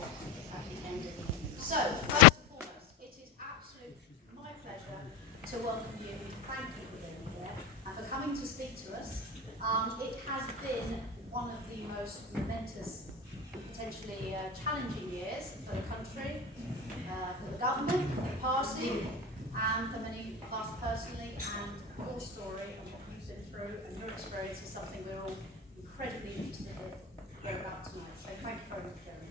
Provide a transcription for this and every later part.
for at the end of the evening. So, first and foremost, it is absolutely my pleasure to welcome you, thank you for being here, and for coming to speak to us. It has been one of the most momentous, potentially challenging years for the country, for the government, for the party, and for many of us personally, and your story and what you've been through and your experience is something we're all incredibly interested in hearing about tonight. So thank you very much, Jeremy.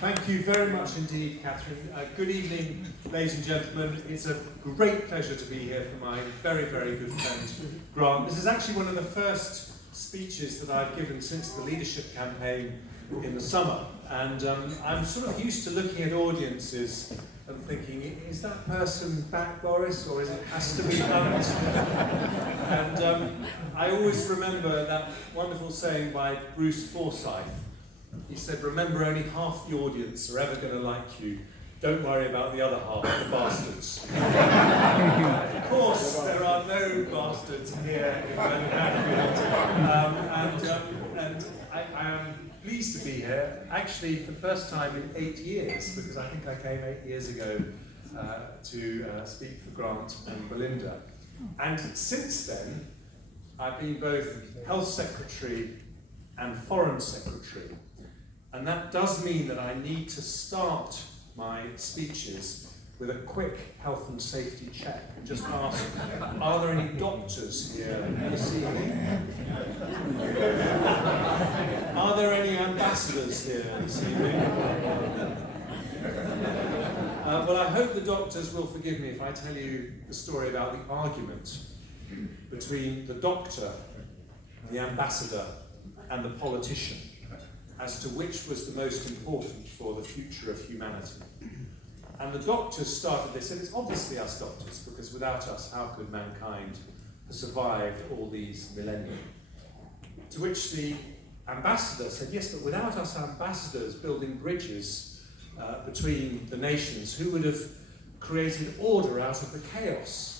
Thank you very much indeed, Catherine. Good evening, ladies and gentlemen. It's a great pleasure to be here for my very, very good friend, Grant. This is actually one of the first speeches that I've given since the leadership campaign in the summer. And I'm sort of used to looking at audiences and thinking, is that person back, Boris, or is it has to be Hunt? And I always remember that wonderful saying by Bruce Forsyth. He said, remember, only half the audience are ever going to like you. Don't worry about the other half, the bastards. Of course, there are no bastards here in Manhattan. And I am pleased to be here, actually for the first time in 8 years, because I think I came 8 years ago to speak for Grant and Belinda. And since then, I've been both Health Secretary and Foreign Secretary. And that does mean that I need to start my speeches with a quick health and safety check and just ask, are there any doctors here this evening? Are there any ambassadors here this evening? Well, I hope the doctors will forgive me if I tell you the story about the argument between the doctor, the ambassador, and the politician as to which was the most important for the future of humanity. And the doctors started this, and it's obviously us doctors, because without us, how could mankind have survived all these millennia? To which the ambassador said, yes, but without us ambassadors building bridges between the nations, who would have created order out of the chaos?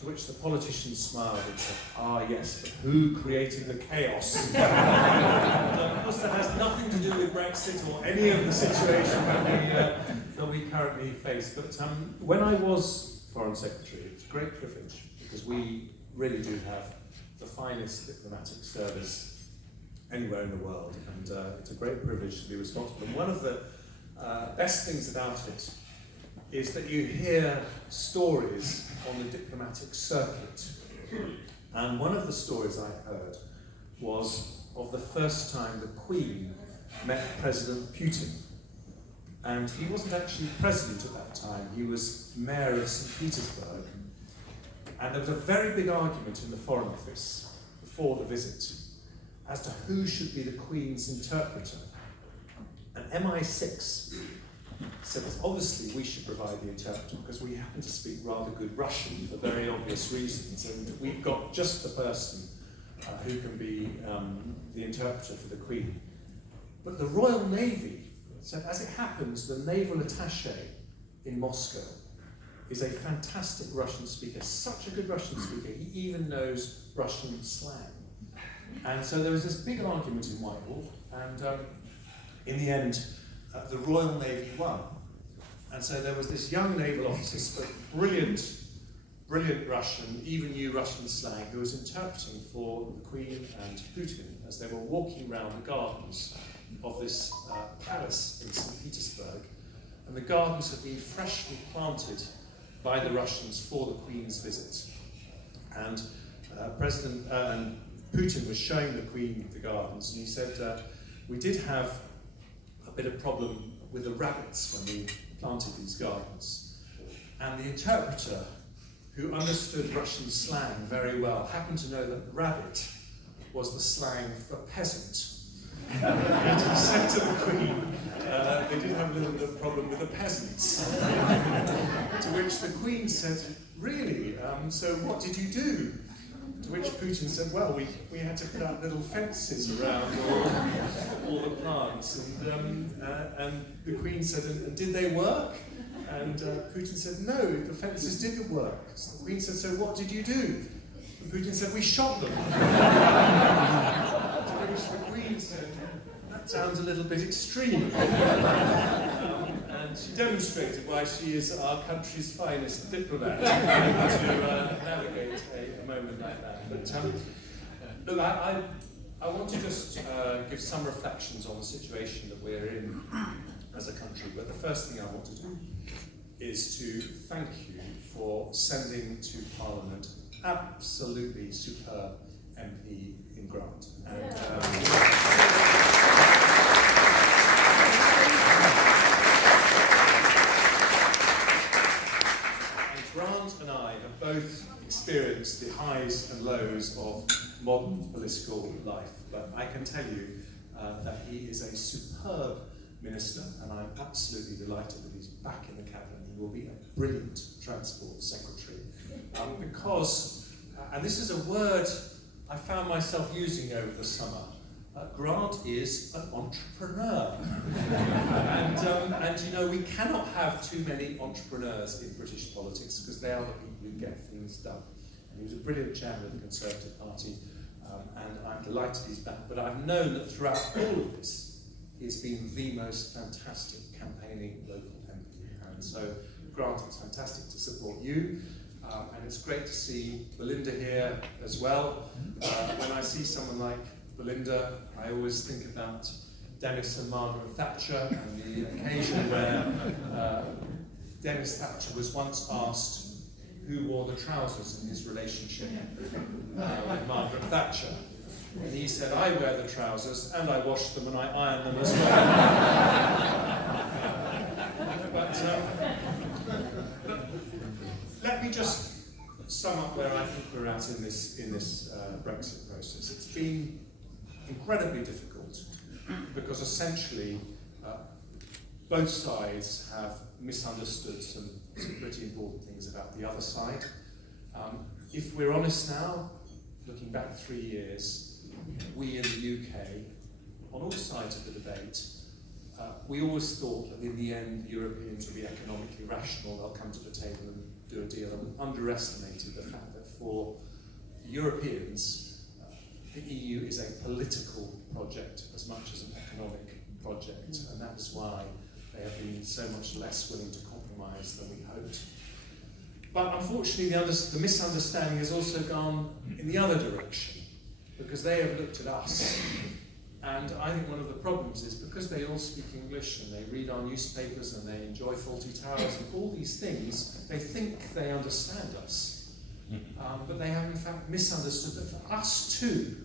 To which the politician smiled and said, ah yes, but who created the chaos? And of course that has nothing to do with Brexit or any of the situation that we currently face. But when I was Foreign Secretary, it was a great privilege, because we really do have the finest diplomatic service anywhere in the world, and it's a great privilege to be responsible. And one of the best things about it is that you hear stories on the diplomatic circuit. And one of the stories I heard was of the first time the Queen met President Putin. And he wasn't actually president at that time, he was mayor of St. Petersburg. And there was a very big argument in the Foreign Office before the visit as to who should be the Queen's interpreter. And MI6 said that obviously we should provide the interpreter because we happen to speak rather good Russian for very obvious reasons, and we've got just the person who can be the interpreter for the Queen. But the Royal Navy said, as it happens, the naval attaché in Moscow is a fantastic Russian speaker, such a good Russian speaker, he even knows Russian slang. And so there was this big argument in Whitehall, and in the end, the Royal Navy won. And so there was this young naval officer, spoke brilliant Russian, even knew Russian slang, who was interpreting for the Queen and Putin as they were walking around the gardens of this palace in St. Petersburg. And the gardens had been freshly planted by the Russians for the Queen's visit. And President Putin was showing the Queen the gardens, and he said, we did have a bit of problem with the rabbits when we planted these gardens. And the interpreter, who understood Russian slang very well, happened to know that rabbit was the slang for peasant. And he said to the Queen, they did have a little bit of problem with the peasants. To which the Queen said, really? So what did you do? To which Putin said, well, we had to put up little fences around all the plants. And the Queen said, and did they work? And Putin said, no, the fences didn't work. So the Queen said, so what did you do? And Putin said, we shot them. To which the Queen said, that sounds a little bit extreme. And she demonstrated why she is our country's finest diplomat to navigate a moment like that. But look, I want to just give some reflections on the situation that we're in as a country. But the first thing I want to do is to thank you for sending to Parliament absolutely superb MP in Grant. And, Grant and I have both experienced the highs and lows of modern political life, but I can tell you that he is a superb minister, and I'm absolutely delighted that he's back in the cabinet. He will be a brilliant transport secretary, because, and this is a word I found myself using over the summer, Grant is an entrepreneur. and you know, we cannot have too many entrepreneurs in British politics because they are the people who get things done. And he was a brilliant chairman of the Conservative Party, and I'm delighted he's back. But I've known that throughout all of this, he's been the most fantastic campaigning local MP. And so, Grant, it's fantastic to support you. And it's great to see Belinda here as well. When I see someone like Belinda, I always think about Dennis and Margaret Thatcher and the occasion where Dennis Thatcher was once asked who wore the trousers in his relationship with Margaret Thatcher. And he said, I wear the trousers and I wash them and I iron them as well. But let me just sum up where I think we're at in this Brexit process. It's been incredibly difficult because essentially both sides have misunderstood some pretty important things about the other side. If we're honest now, looking back 3 years, we in the UK, on all sides of the debate, we always thought that in the end the Europeans would be economically rational, they'll come to the table and do a deal, and we underestimated the fact that for Europeans, the EU is a political project as much as an economic project, and that is why they have been so much less willing to compromise than we hoped. But unfortunately, the misunderstanding has also gone in the other direction, because they have looked at us. And I think one of the problems is because they all speak English and they read our newspapers and they enjoy Fawlty Towers and all these things, they think they understand us. But they have in fact misunderstood that for us too,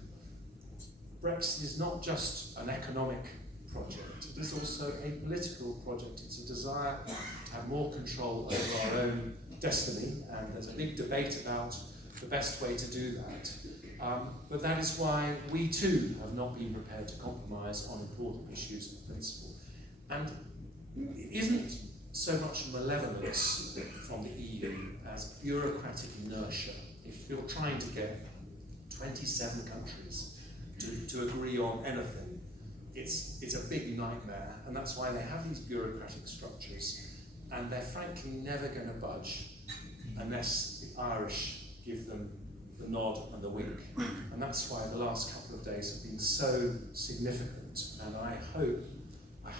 Brexit is not just an economic project, it is also a political project. It's a desire to have more control over our own destiny, and there's a big debate about the best way to do that. But that is why we too have not been prepared to compromise on important issues of principle. And it isn't so much malevolence from the EU as bureaucratic inertia. If you're trying to get 27 countries to agree on anything, it's a big nightmare, and that's why they have these bureaucratic structures, and they're frankly never going to budge unless the Irish give them the nod and the wink. And that's why the last couple of days have been so significant. And I hope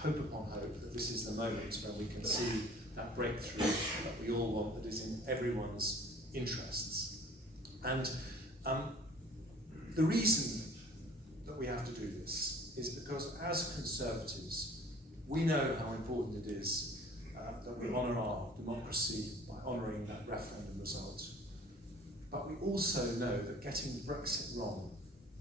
upon hope that this is the moment when we can see that breakthrough that we all want, that is in everyone's interests. And the reason that we have to do this is because as Conservatives, we know how important it is that we honour our democracy by honouring that referendum result. But we also know that getting Brexit wrong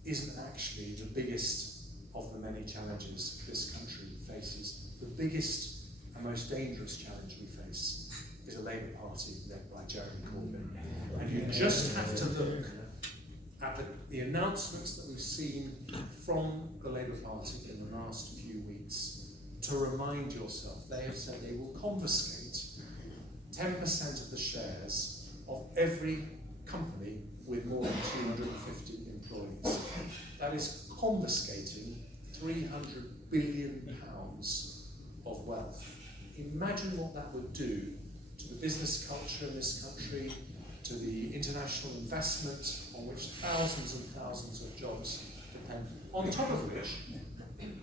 isn't actually the biggest of the many challenges this country faces. The biggest and most dangerous challenge we face is a Labour Party led by Jeremy Corbyn. And you just have to look at the announcements that we've seen from the Labour Party in the last few weeks to remind yourself they have said they will confiscate 10% of the shares of every company with more than 250 employees. That is confiscating £300 billion of wealth. Imagine what that would do to the business culture in this country, to the international investment on which thousands and thousands of jobs depend. On top of which,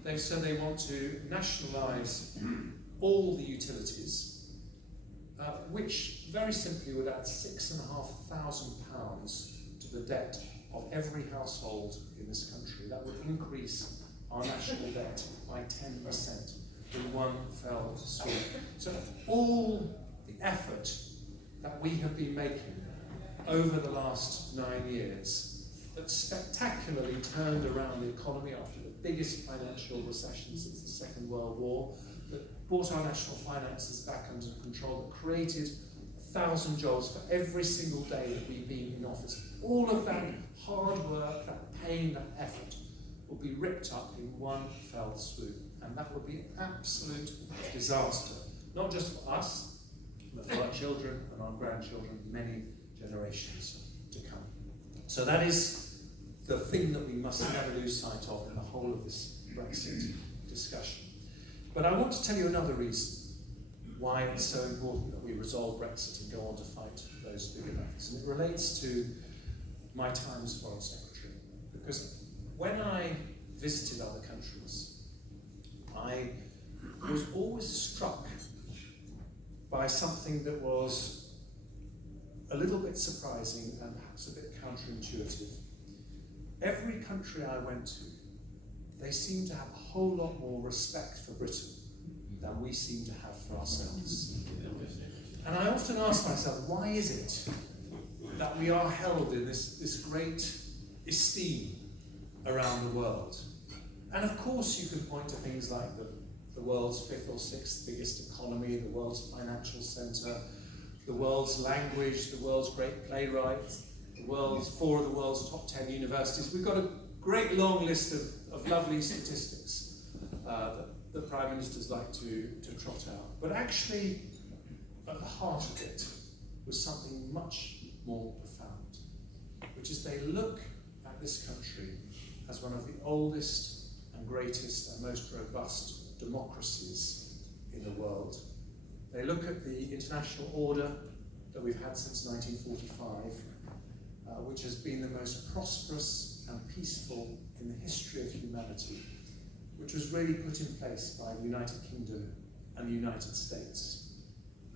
they've said they want to nationalise all the utilities, which very simply would add £6,500 to the debt of every household in this country. That would increase our national debt by 10% in one fell swoop. So all the effort that we have been making over the last 9 years that spectacularly turned around the economy after the biggest financial recession since the Second World War, that brought our national finances back under control, that created 1,000 jobs for every single day that we've been in office. All of that hard work, that pain, that effort will be ripped up in one fell swoop. And that would be an absolute disaster, not just for us, but for our children and our grandchildren, many generations to come. So that is the thing that we must never lose sight of in the whole of this Brexit discussion. But I want to tell you another reason why it's so important that we resolve Brexit and go on to fight those bigger battles. And it relates to my time as Foreign Secretary. Because when I visited other countries, I was always struck by something that was a little bit surprising and perhaps a bit counterintuitive. Every country I went to, they seemed to have a whole lot more respect for Britain than we seem to have for ourselves. And I often ask myself, why is it that we are held in this great esteem around the world? And of course you can point to things like the world's 5th or 6th biggest economy, the world's financial centre, the world's language, the world's great playwrights, four of the world's top 10 universities. We've got a great long list of lovely statistics that Prime Ministers like to trot out. But actually, at the heart of it was something much more profound, which is they look at this country as one of the oldest and greatest and most robust democracies in the world. They look at the international order that we've had since 1945, which has been the most prosperous and peaceful in the history of humanity, which was really put in place by the United Kingdom and the United States.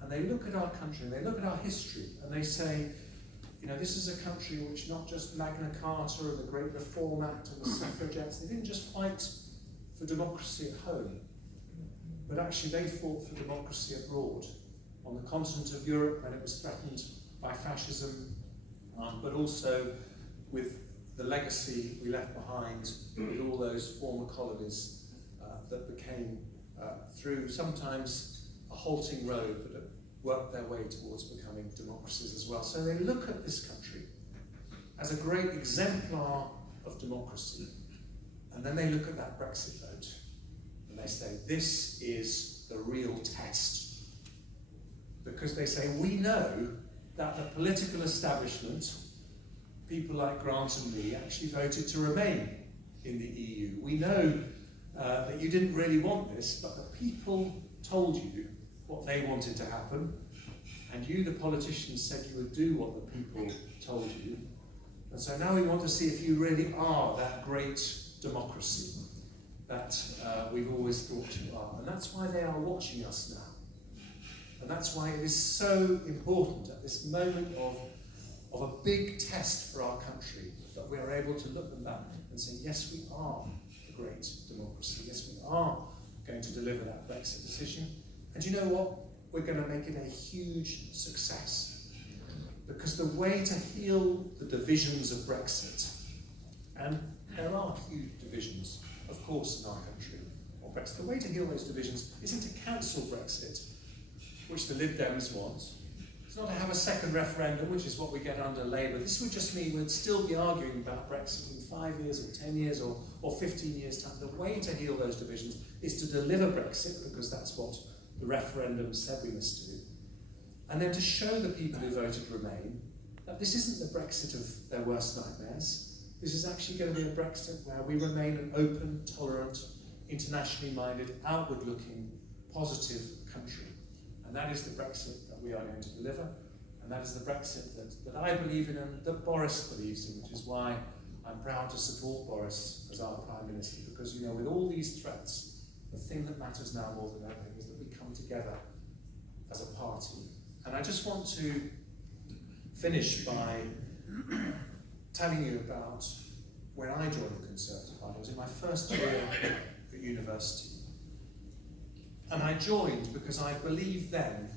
And they look at our country and they look at our history and they say, you know, this is a country which not just Magna Carta and the Great Reform Act and the suffragettes, they didn't just fight for democracy at home, but actually they fought for democracy abroad, on the continent of Europe when it was threatened by fascism, but also with the legacy we left behind with all those former colonies that became, through sometimes a halting road, but that worked their way towards becoming democracies as well. So they look at this country as a great exemplar of democracy, and then they look at that Brexit vote, and they say, this is the real test. Because they say, we know that the political establishment, people like Grant and me, actually voted to remain in the EU. We know that you didn't really want this, but the people told you what they wanted to happen, and you, the politicians, said you would do what the people told you. And so now we want to see if you really are that great democracy that we've always thought you are. And that's why they are watching us now. And that's why it is so important at this moment of a big test for our country that we are able to look them back and say, yes, we are a great democracy. Yes, we are going to deliver that Brexit decision. And you know what? We're going to make it a huge success. Because the way to heal the divisions of Brexit, and there are huge divisions, of course, in our country, or Brexit, the way to heal those divisions isn't to cancel Brexit, which the Lib Dems want. It's not to have a second referendum, which is what we get under Labour. This would just mean we'd still be arguing about Brexit in 5 years or 10 years or 15 years' time. The way to heal those divisions is to deliver Brexit, because that's what the referendum said we must do. And then to show the people who voted Remain that this isn't the Brexit of their worst nightmares. This is actually going to be a Brexit where we remain an open, tolerant, internationally minded, outward-looking, positive country. And that is the Brexit that we are going to deliver. And And that is the Brexit that I believe in and that Boris believes in, which is why I'm proud to support Boris as our Prime Minister, because, you know, with all these threats, the thing that matters now more than anything is that we come together as a party. And I just want to finish by telling you about when I joined the Conservative Party. I was in my first year at university. And I joined because I believed then